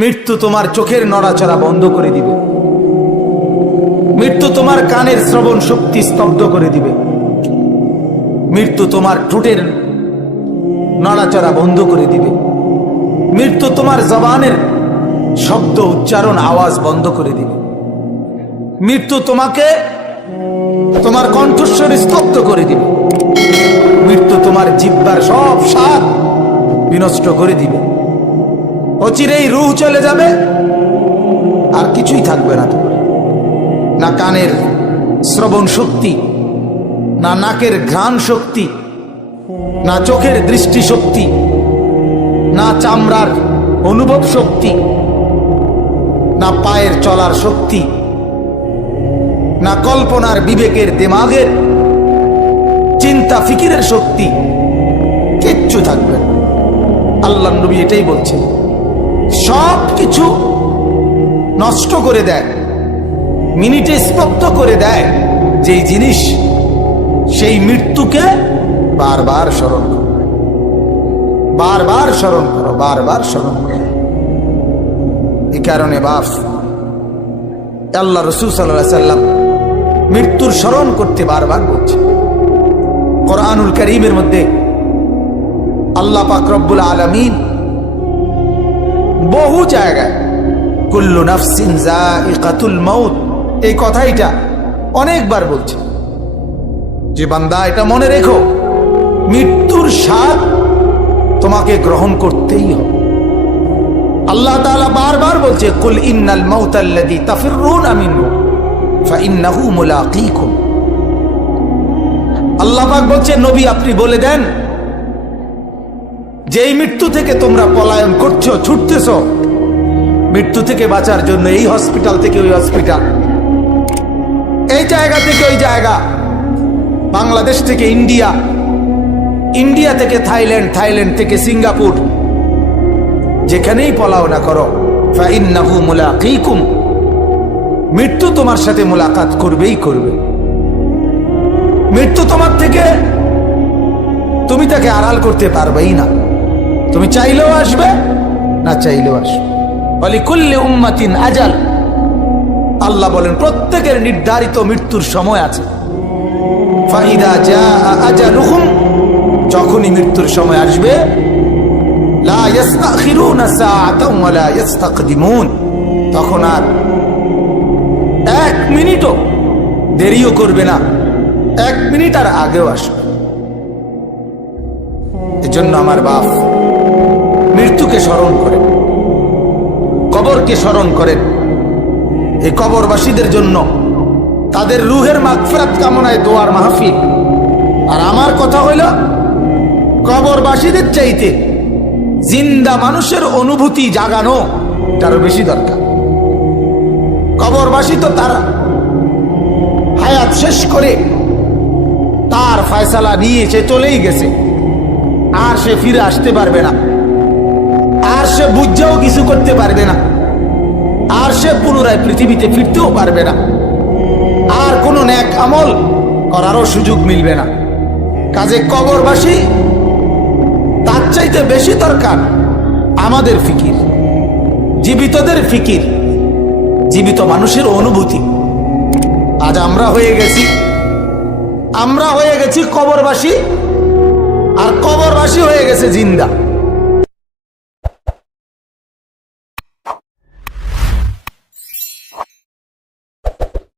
মৃত্যু তোমার চোখের নড়াচড়া বন্ধ করে দিবে। মৃত্যু তোমার কানের শ্রবণ শক্তি স্তব্ধ করে দিবে। মৃত্যু তোমার ঠোঁটের নড়াচড়া বন্ধ করে দিবে। মৃত্যু তোমার জবানের শব্দ উচ্চারণ আওয়াজ বন্ধ করে দিবে। মৃত্যু তোমাকে তোমার কণ্ঠস্বর স্তব্ধ করে দিবে। মৃত্যু তোমার জিহ্বার সব স্বাদ বিনষ্ট করে দিবে। অচিরেই রূহ চলে যাবে, আর কিছুই থাকবে না তোমার। না কানের শ্রবণ শক্তি, না নাকের ঘ্রাণ শক্তি, না চোখের দৃষ্টি শক্তি, না চামড়ার অনুভব শক্তি, না পায়ের চলার শক্তি, না কল্পনার বিবেকের দিমাগের চিন্তা ফিকিরের শক্তি, কিচ্ছু থাকবে না। আল্লাহ নবী এটাই বলছেন, সব কিছু নষ্ট করে দেয়, মিনিটে স্তব্ধ করে দেয় যেই জিনিস, সেই মৃত্যুকে বারবার স্মরণ করো, বারবার স্মরণ করো, বারবার স্মরণ করো। এই কারণে বাপ, আল্লাহ রসূল সাল্লাল্লাহু আলাইহি সাল্লাম মৃত্যুর স্মরণ করতে বারবার বলছে। কোরআনুল কারীমের মধ্যে আল্লাহ পাক রব্বুল আলামিন বহু জায়গায় কুল্লু নাফসিন যায়িকাতুল মাউত এই কথাইটা অনেকবার বলছে যে বান্দা, এটা মনে রেখো, মৃত্যুর স্বাদ তোমাকে গ্রহণ করতেই হবে। আল্লাহ তাআলা বারবার বলছে, কুল ইন্নাল মাউতাল্লাযী তাফিররুনা মিনহু ফাইন্নাহু মুলাকীকুম। আল্লাহ পাক বলছে, নবী আপনি বলে দেন, যেই মৃত্যু থেকে তোমরা পলায়ন করছো, ছুটতেছো, মৃত্যু থেকে বাঁচার জন্য এই হসপিটাল থেকে ওই হসপিটাল, এই জায়গা থেকে ওই জায়গা, বাংলাদেশ থেকে ইন্ডিয়া, ইন্ডিয়া থেকে থাইল্যান্ড, থাইল্যান্ড থেকে সিঙ্গাপুর, যেখানেই পলাও না করো, ফাইন্নাহু মুলাকীকুম, মৃত্যু তোমার সাথে মুলাকাত করবেই করবে। মৃত্যু তোমার থেকে, তুমি তাকে আড়াল করতে পারবেই না। তুমি চাইলেও আসবে, না চাইলেও আসবে। ওয়ালিকুল্লি উম্মাতিন আজাল, আল্লাহ বলেন প্রত্যেকের নির্ধারিত মৃত্যুর সময় আছে। ফাইদা জাআ আজালুহুম, যখনই মৃত্যুর সময় আসবে, লা ইস্তাখিরুনা সাআতান ওয়া লা ইস্তাকদিমুন, তখন আর এক মিনিটও দেরিও করবে না, এক মিনিট আর আগেও আসবে। এজন্য আমার বাপ, মৃত্যুকে স্মরণ করেন, কবরকে স্মরণ করেন। এই কবরবাসীদের জন্য তাদের রুহের মাগফিরাত কামনায় দোয়ার মাহফিল। আর আমার কথা হইল, কবরবাসীদের চাইতে জিন্দা মানুষের অনুভূতি জাগানো তারও বেশি দরকার। কবরবাসী তো তারা হায়াত শেষ করে তার ফয়সালা নিয়ে সে চলেই গেছে, আর সে ফিরে আসতে পারবে না, আর সে বুঝেও কিছু করতে পারবে না, আর সে পুনরায় পৃথিবীতে ফিরতেও পারবে না, আর কোনো নেক আমল করারও সুযোগ মিলবে না। কাজে কবরবাসী তার চাইতে বেশি দরকার আমাদের ফিকির, জীবিতদের ফিকির, জীবিত মানুষের অনুভূতি। আজ আমরা হয়ে গেছি কবরবাসী, আর কবরবাসী হয়ে গেছে জিন্দা।